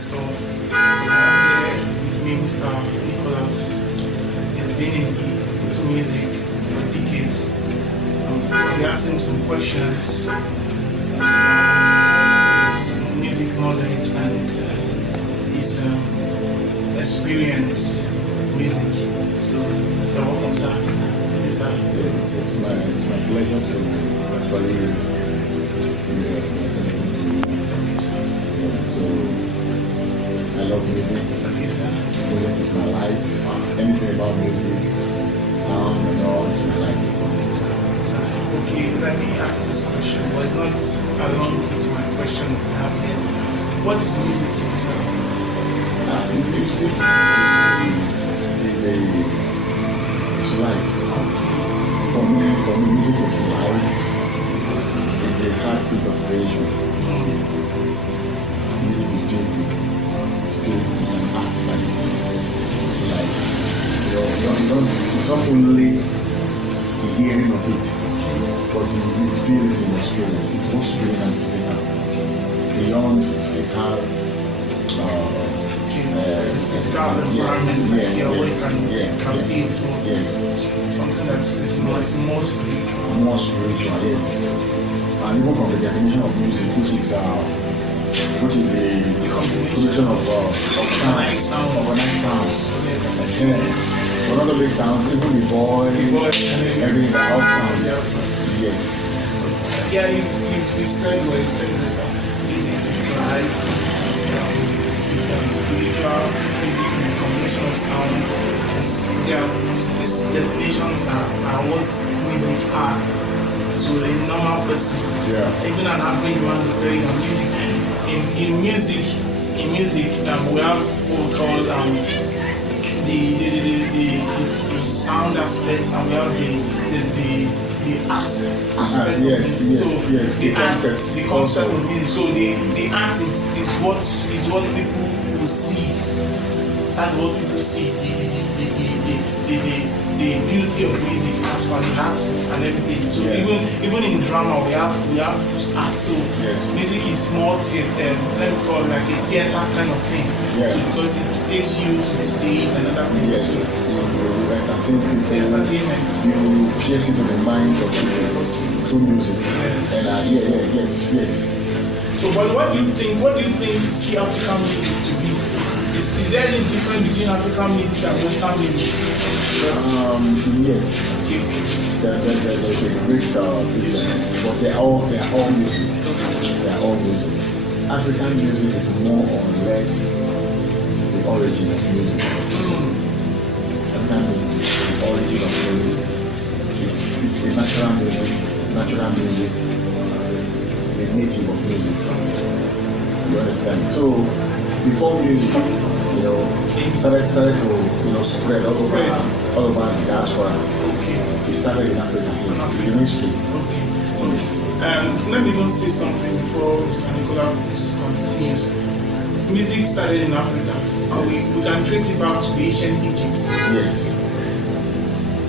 So we have here with me Mr. Nicholas. He has been into music for decades. We asked him some questions as his music knowledge and his experience with music. So you're welcome, sir. Yes, sir. It's my pleasure to actually be here. Okay, sir. So I love music. Okay, sir. Music is my life. Anything about music, sound and all is my life. Okay, sir. Okay, sir. Okay, let me ask this question, but it's not along with my question we have here. What is music to you, sir? Music is life. Okay. For me, music is life. It's the heartbeat of creation. Music is beauty. It's beautiful. It's an art that is like you don't. It's not only the hearing of it, but you feel it in your spirit. It's both spirit and physical. Beyond physical. Physical environment, like your way can feel it more. Yes. Something that is more spiritual. More spiritual, yes. And even from the definition of music, which is the combination of organized sounds. Organized sounds. Yeah. But not only sounds, even the voice, everything, the all sounds. Yes. Yeah, you said what you said. Music is life. Spiritual music is a combination of sound. These definitions are what music are to a normal person. Yeah. Even an average man will tell you that music. In music, we have what we call the sound aspect, and we have the art aspect of music. So the concept of music. So the art is what people will see. That's what people see. The beauty of music as per the art and everything. So even in drama we have art. So music is more theater, let me call it like a theater kind of thing. So because it takes you to the stage and other things. Yes. So you entertain people. Entertainment. You pierce into the minds of people through music. Yes. And yes. So but what do you think you see African music to be? Is there any difference between African music and Western music? Yes. Okay. There's a great difference, but they are all music. They are all music. African music is more or less the origin of music. African music is the origin of music. It's the natural music, the native of music. You understand? So before music, started to spread all over the diaspora. Okay. It started in Africa. It's a mystery. Okay. Let me even say something before Mr. Nicholas continues. Music started in Africa, and we can trace it back to the ancient Egypt. Yes.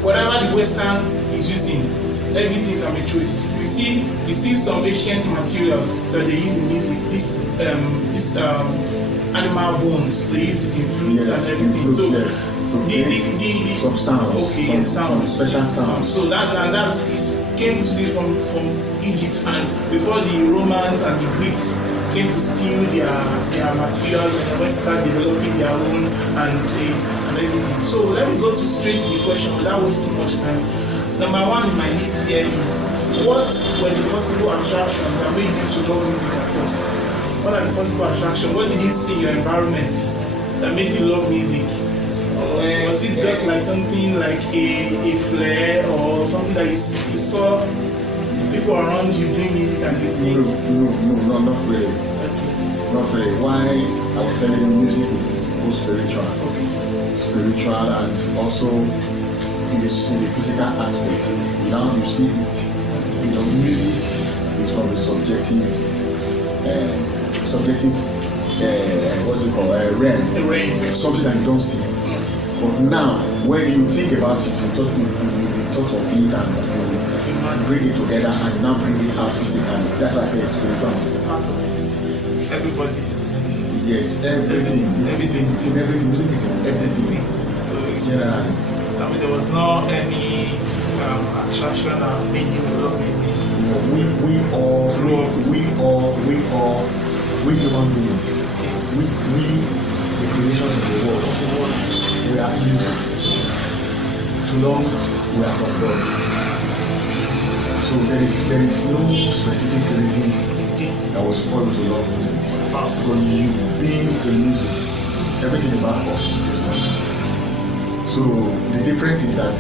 Whatever the Western is using, everything can be traced. You see some ancient materials that they use in music. This animal bones, they use it in flute and everything. Some sounds. Okay, some special sounds. So that came to this from Egypt, and before the Romans and the Greeks came to steal their materials, and they went to start developing their own and everything. So let me go straight to the question without wasting much time. Number one in my list here is, what were the possible attractions that made you to love music at first? What are the possible attractions? What did you see in your environment that made you love music? Was it just like something like a flair, or something that you saw people around you doing music and you think? No, not really. Okay. Not really. Why I was telling you, music is both spiritual. Okay. Spiritual and also in the physical aspect. Now you see it. Music is from the subjective what's it called? Realm. Something that you don't see. But now, when you think about it, you thought of it and you bring it together and you now bring it out physically. That's why I say spiritual and physical. everybody's. Yes, everything. Everything. It's in everything. Music is in everything. So Generally. I mean, there was not any attraction that made you love music. You know, we human beings, we the creations of the world, we are music. Too long we are from God. So there is no specific reason that was spoiled to love music. Because you've been the music, everything about us is music. So the difference is that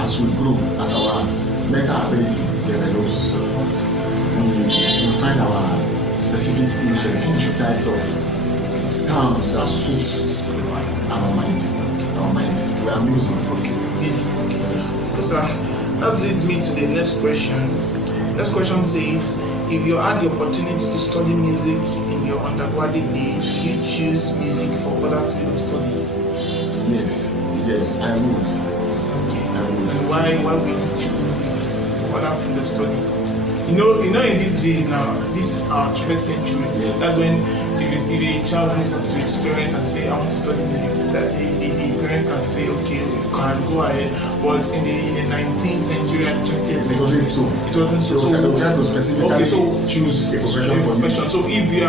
as we grow, as our mental ability develops, we find our specific interests sides of sounds that suits our mind. Our minds. We are music. Music. So that leads me to the next question. Next question says, if you had the opportunity to study music in your undergraduate days, would you choose music for other field of study? Yes, I would. Okay. I would. And why would you choose music for other field of study? You know, in these days now, this 21st century, Yes. that's when if a child goes up to his parent and say, I want to study music, that the parent can say, okay, you can go ahead. But in the 19th century and 20th It wasn't so. it wasn't so. They were trying to specifically Okay, so choose a profession for you. So if you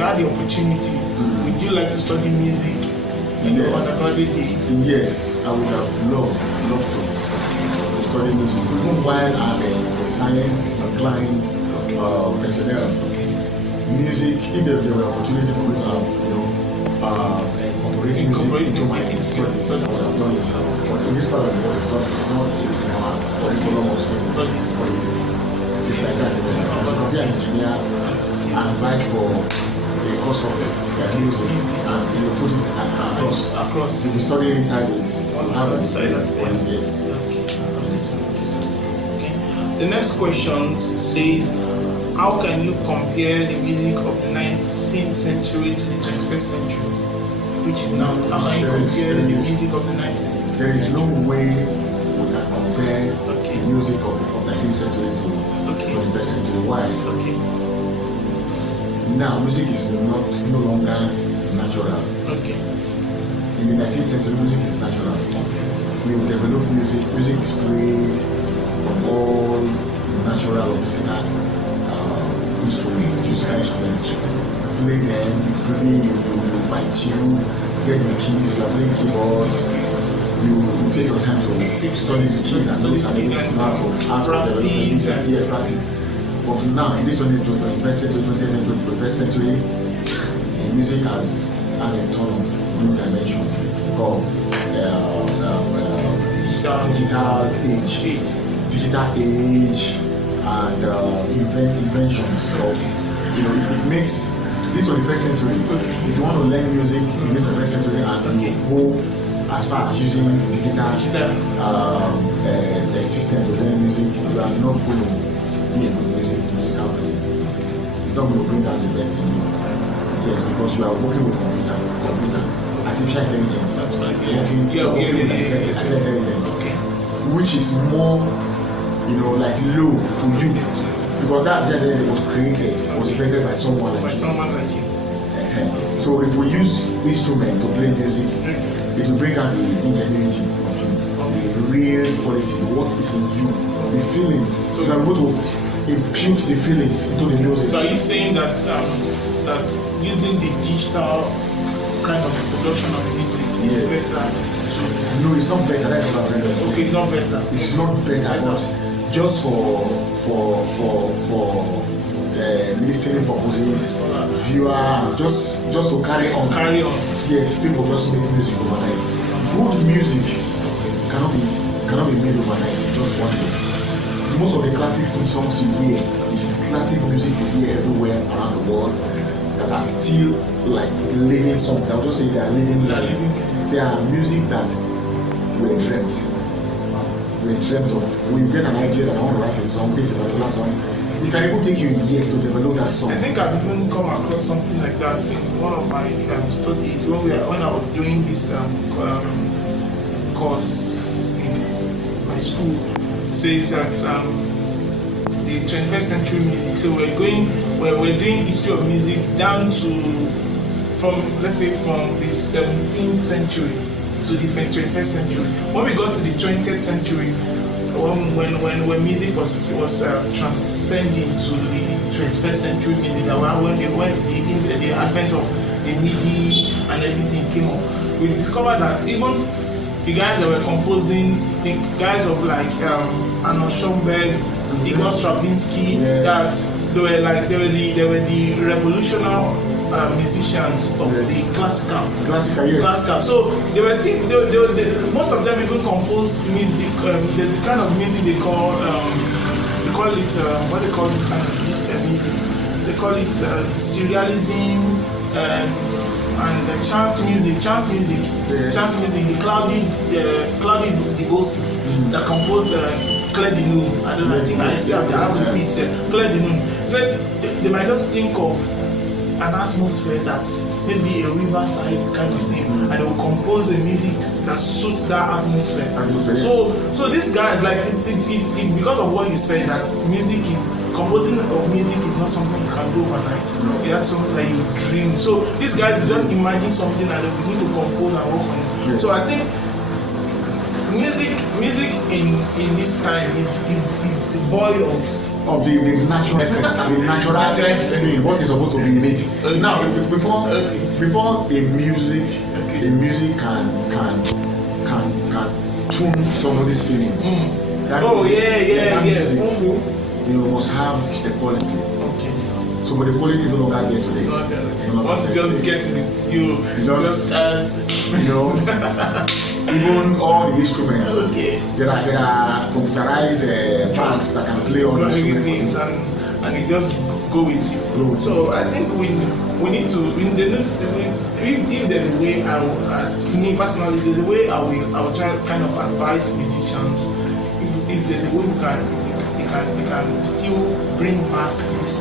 had the opportunity, would you like to study music in your undergraduate days? Yes, I would have loved to study music. Even while I'm a science inclined personnel, music, if there were opportunity for me to have, incorporate music into my studies, I would have done it. But in this part of the world, it's not in our curriculum of studies. But it is like that. Because you're an engineer and applied for a course of music and you put it across. You'll be studying it sideways. Have it Side that way. yes. Okay. The next question says, how can you compare the music of the 19th century to the 21st century, which is now? How can you compare the music of the 19th? There is no way we can compare the music of 19th century to 21st century. Why? Okay. Now, music is no longer natural. Okay. In the 19th century, music is natural. We will develop music. Music is played from all natural or physical musical instruments. Play them, you fine tune, get the keys, you are playing keyboards, you take your time to study the keys and notes and everything to practice. But now in this 21st century, 20th century, 21st century, music has a ton of new dimension of digital age and inventions of, it makes this 21st century. If you want to learn music in the 21st century and you go as far as using the digital system to learn music, you are not going to be a good musical person. It's not going to bring out the best in you. Yes, because you are working with computer, artificial intelligence, artificial intelligence, which is more, like low to you, because that generator was created by someone like you. So if we use instrument to play music, it will bring out the ingenuity of you, the real quality, what is in you, the feelings. So you are able to impute the feelings into the music. So are you saying that that using the digital kind of production of music is better? No, it's not better. That's what I'm saying. Okay, it's not better. It's not better, but just for listening purposes, viewer, just to carry on. Yes, people just make music overnight. Good music cannot be made overnight. Just one day. Most of the classic songs you hear is classic music you hear everywhere around the world that are still like living songs. I'll just say they are living. They are music that were dreamt. Of. When you get an idea that I want to write a song, this is a particular song, it can even take you a year to develop that song. I think I've even come across something like that in one of my studies when I was doing this course in my school. Says that the 21st century music. So we're going we're doing history of music down to from let's say from the 17th century to the 21st century. When we got to the 20th century, when music was transcending to the 21st century music, that when the advent of the MIDI and everything came up, we discovered that even the guys that were composing, the guys of like Arnold Schoenberg, Igor Stravinsky, that they were the revolutionary musicians of the classical. So they were still most of them even compose music. There's a kind of music they call it what they call this kind of music. They call it serialism and chance music. The Claude Debussy that composed Claire de Lune. I think I have the piece here. Claire de Lune. So they might just think of an atmosphere that maybe a riverside kind of thing, and they will compose a music that suits that atmosphere. So these guys, like it because of what you said, that composing of music is not something you can do overnight. It's something that you dream. So these guys just imagine something and they begin to compose and work on it. So I think music in this time is devoid of the natural essence, the natural thing, what is supposed to be innate. Now, before a music can tune somebody's feeling. Music, must have a quality. Okay. So, but the quality is no longer there today. Once you just get to the studio, even all the instruments. Okay. There are computerized bands that can play all the instruments and you just go with it. So I think we need to. If there's a way, for me personally, there's a way I will try to kind of advise musicians. If there's a way they can still bring back this.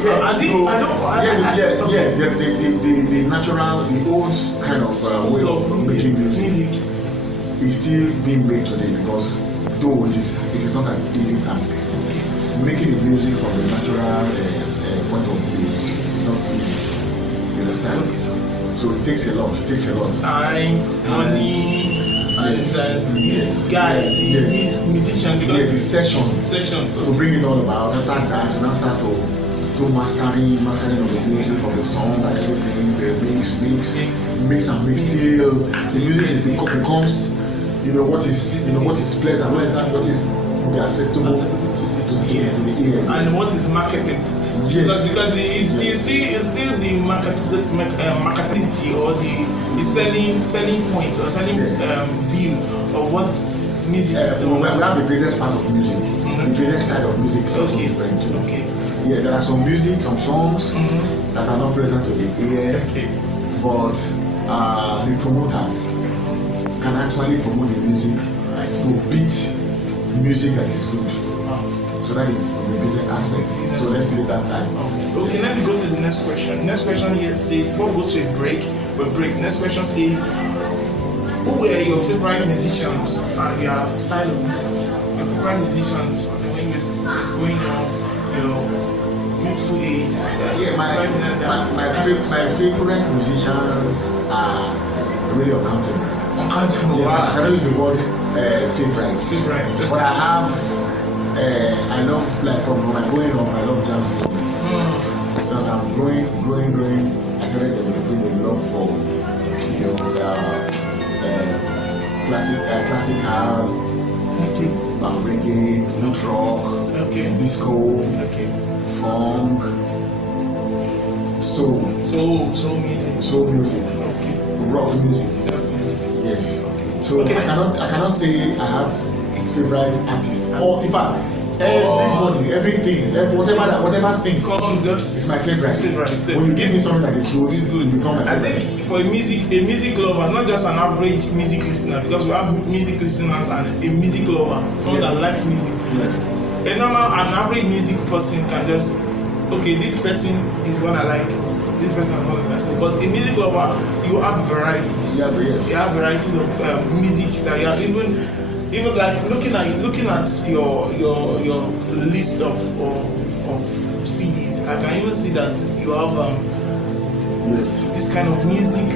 The natural, the old kind of way of making music is still being made today, because though it is not an easy task. Making the music from the natural point of view is not easy. You understand? So it takes a lot. Time, money. These musicians, because the sessions to bring it all about. After that, you now start to do mastering of the music of the song, and everything, the mix, till the music becomes, what is pleasant, what is acceptable to the ears, and what is marketing. Yes. Because it's still the marketability or the selling point or selling view of what music is. We have the business part of music. The business side of music is also different too. Yeah, there are some songs that are not present to the ear, but the promoters can actually promote the music to beat music that is good. So that is the business aspect. So let's leave that time. Okay, let me go to the next question. Next question here says, before we go to a break, next question says, who were your favorite musicians and their style of music? Your favorite musicians when you were going on, youthful age. My favorite musicians are really uncountable. Uncountable. I cannot use the word favorites. But I have. I love, like from when I'm going on, I love jazz music. Because I'm growing, I started developing a love for classical, reggae, rock, disco, funk, soul music, rock music. Yes. So I cannot say I have favorite artist, or in fact everybody, everything, whatever sings is my favorite. When you give me something that is good, you become my favorite. I think for a music lover, not just an average music listener, because we have music listeners and a music lover, someone that likes music. An average music person can just, okay, this person is what I like most, this person is what I like most. But a music lover, you have varieties. You have varieties of music that you have, even like looking at your list of CDs I can even see that you have Yes. this kind of music,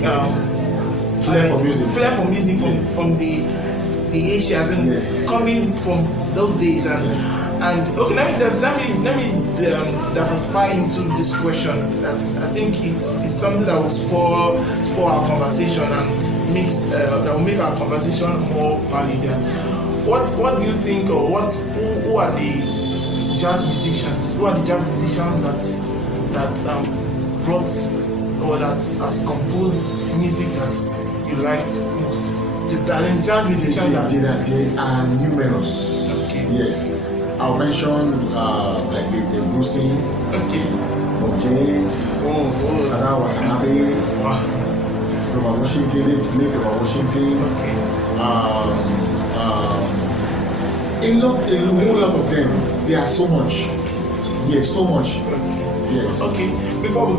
Flair for music. flair for music from the Asians and coming from those days. And okay, let me diversify into this question that I think it's something that will spur our conversation and that will make our conversation more valid. What do you think, or who are the jazz musicians? Who are the jazz musicians that brought or that has composed music that you liked most? The jazz musicians there are numerous. Okay. Yes. I'll mention like the Brucey, Okay. Bob James, Sada Watanabe, Robert Washington, Robert Washington. Okay. A whole lot of them. There are so much. Yes, so much. Yes. Okay. Before we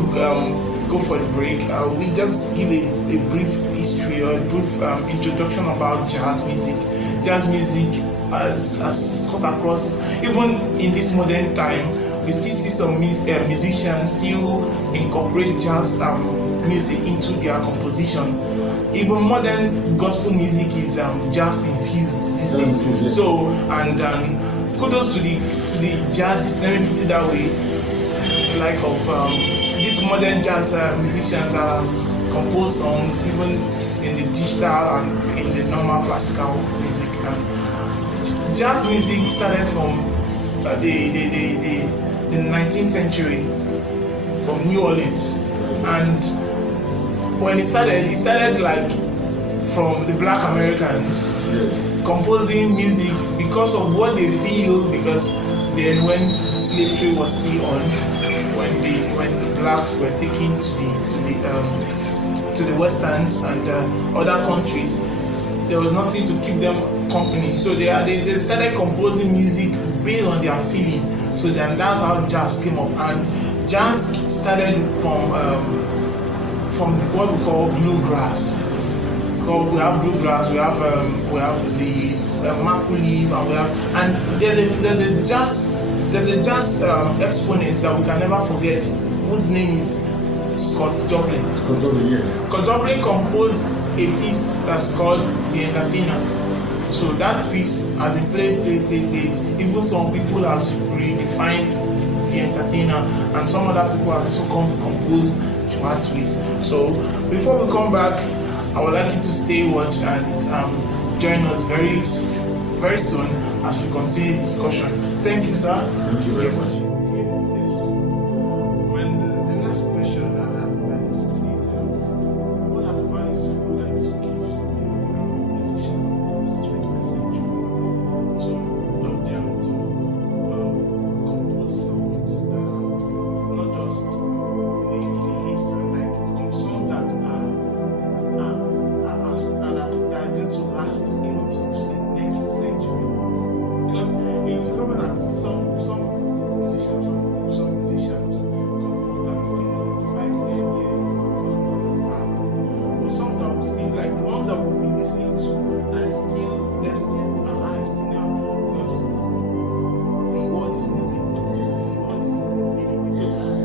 go for the break, we just give a brief history or a brief introduction about jazz music. Jazz music has cut across, even in this modern time, we still see some musicians still incorporate jazz music into their composition. Even modern gospel music is jazz infused these days. Yes. So and kudos to the jazzists, let me put it that way, like of these modern jazz musicians that has composed songs even in the digital and in the normal classical music. Jazz music started from the 19th century from New Orleans, and when it started like from the Black Americans composing music because of what they feel, because then when slave trade was still on, when the blacks were taken to the westerns and other countries, there was nothing to keep them company, so they started composing music based on their feeling. So then that's how jazz came up, and jazz started from what we call bluegrass. Because we have bluegrass, we have the maple leaf, and there's a jazz exponent that we can never forget, whose name is Scott Joplin. Scott Joplin composed a piece that's called The Entertainer. So that piece has been played. Even some people have redefined The Entertainer, and some other people have also composed to add to it. So before we come back, I would like you to stay watch and join us very soon as we continue the discussion. Thank you, sir. Thank you very much.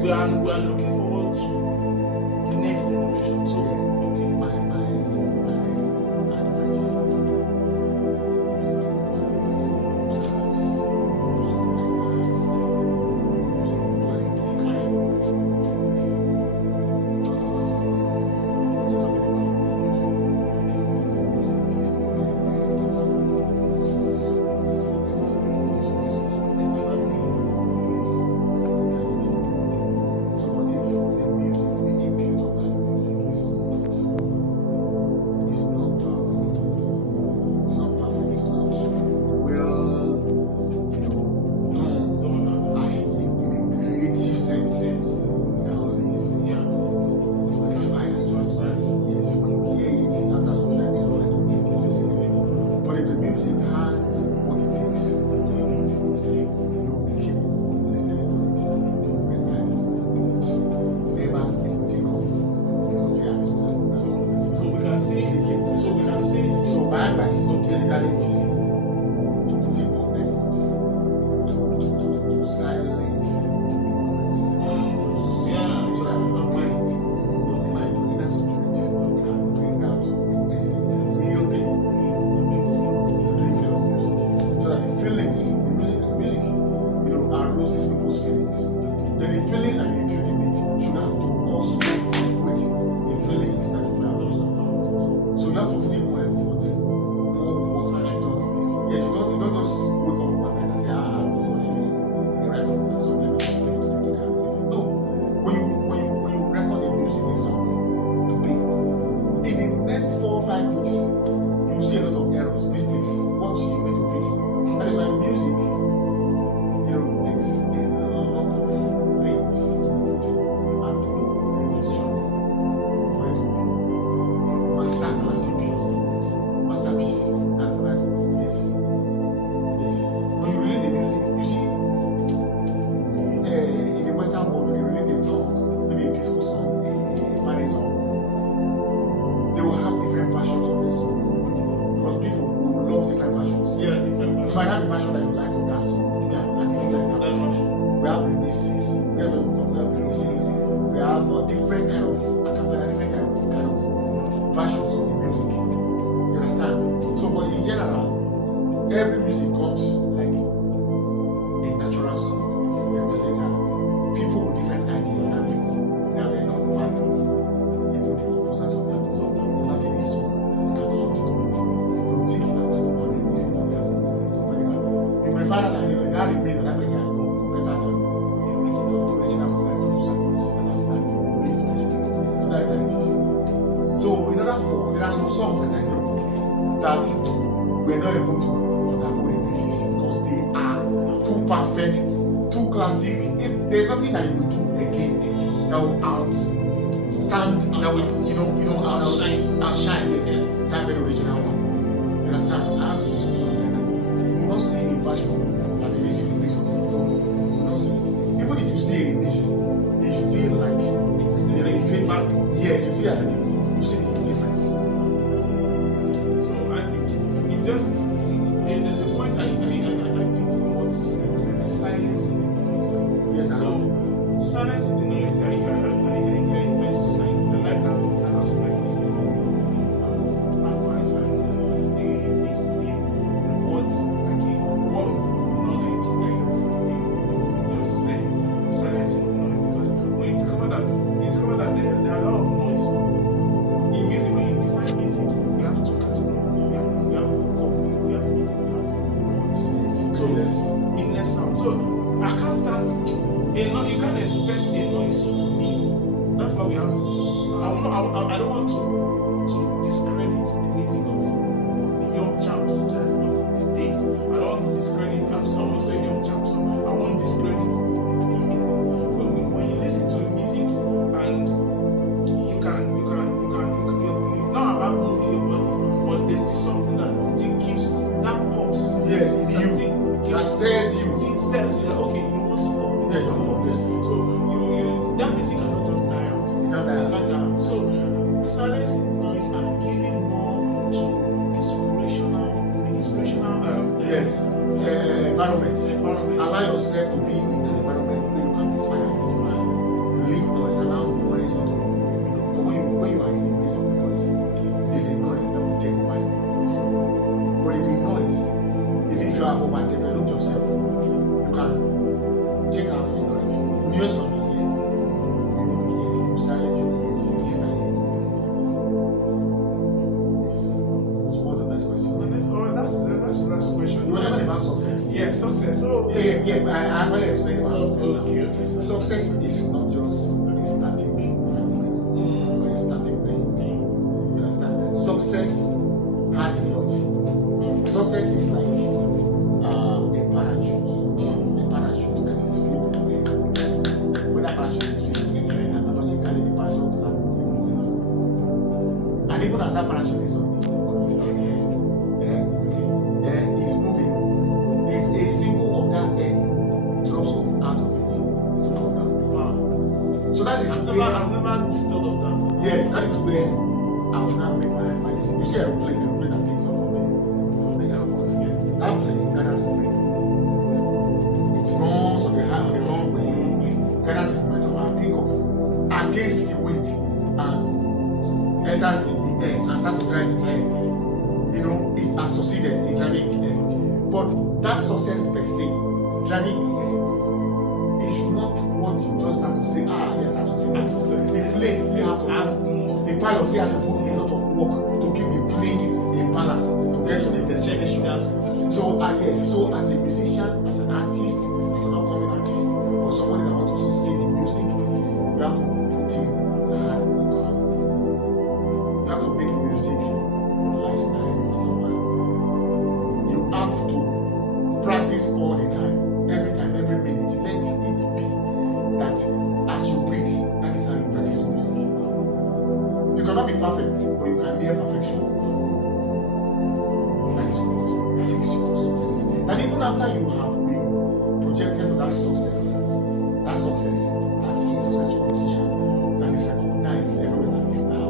We are looking forward to the next generation. So, okay. My advice. songs that I know that we're not able to undergo the mixes because they are too perfect, too classic. If there's nothing that you will do again that will outstand, that will outshine yes, that very original one. You understand? I have to do something like that. You will not see a version that there is a remix of it. No, you will not see it. Even if you see a remix, it's still like it will still like fake back. Yes, you see that you see the difference. So I think it's just the point I picked from what you said, like silence in the noise. Yes, So silence in the noise, I like that aspect of advice and the word, like a word of knowledge that you just said, silence in the noise. Because when you discover that there are a lot of noise in music. When you define music, you have to categorize. You have music, you have noise. So meaningless sound. So I can't stand you can't expect a noise to live. That's why we have. I don't want to discredit the music of the young champs of these days. I don't want to discredit. I'm not saying young champs. So I won't discredit the music. But when you listen to music and you can get not about moving your body, but there's still something that still gives that pulse. yes, in you that stirs you. It stirs you. Okay, you want to go. Yes, you want this. So that music cannot just die out. You can't die out. So silence noise and giving more to inspirational Yes, environment. environment. Allow yourself to be in an environment where you can be inspired. Leave noise, allow noise to, when you are in the midst of noise, it is a noise that will take over you. But if the noise, if you have overdeveloped yourself, you can take out the noise. Noise from here, you won't be hearing, you silence your ears, you can hear it. Yes. So what's the next question? That's the last question. You were talking about success. Yeah, success. So Yeah, I already explained about success. Okay. Success is not just a static feeling or a static thing. You understand? Success has a lot. Success is like a parachute. A parachute that is filled with air. When that parachute is filled with air, analogically the parachute is moving out. And even as that parachute is on the air is moving. If a single of that air drops off out of it, it will come down. Wow. So that is I've never thought of that. yes, that is where I will now make my advice. You see, a plane that takes off from the airport. Yes. That plane gathers momentum. It runs on the runway, gathers momentum and take off against the wind and enters the air and starts to drive the plane. You know, it has succeeded in driving in the air. But that success per se, driving in the air, is not what you just have to say, yes, I succeeded. The plane still have to the pilot still have to put a lot of work to keep the plane in balance to get to the destination. So yes, so as a musician, as an artist, as an upcoming artist, or somebody that wants to succeed in music, you have to put in hard work. You have to make music your lifestyle, number one. You have to practice all the time, every minute. Let it be that as you breathe, that is how you practice music. You cannot be perfect, but you can near perfection. That is what takes you to success. And even after you have been projected to that success as a successful musician that is recognized everywhere that is now,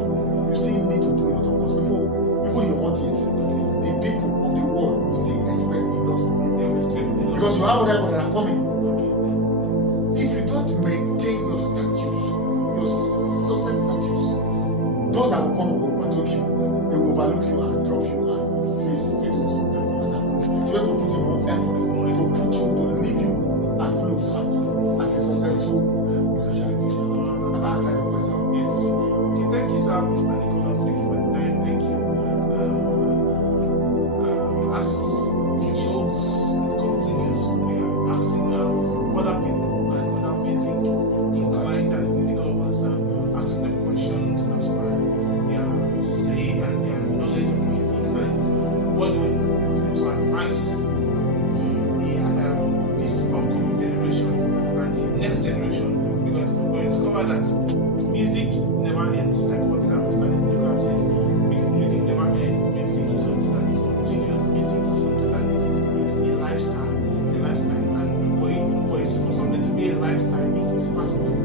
you still need to do a lot of work. Even your audience, the people of the world will still expect a lot from you. Because you have other people that are coming. If you don't maintain your status, your success status, those that will come will overtake you. They will overlook you and drop you and face something like that. So you have to put in more effort to leave you afloat as a successful musician. As I answered the question. Yes. Okay, thank you, sir, Mr. Nicholas. Thank you for the time. Thank you. As the show continues, we are asking other people and other music inclined and music lovers, asking them questions as well. Yeah. discover that music never ends, like what Stanley Nicholas says. Music never ends. Music is something that is continuous. Music is something that is a lifestyle. It's a lifestyle, and for something to be a lifestyle, music is part of it.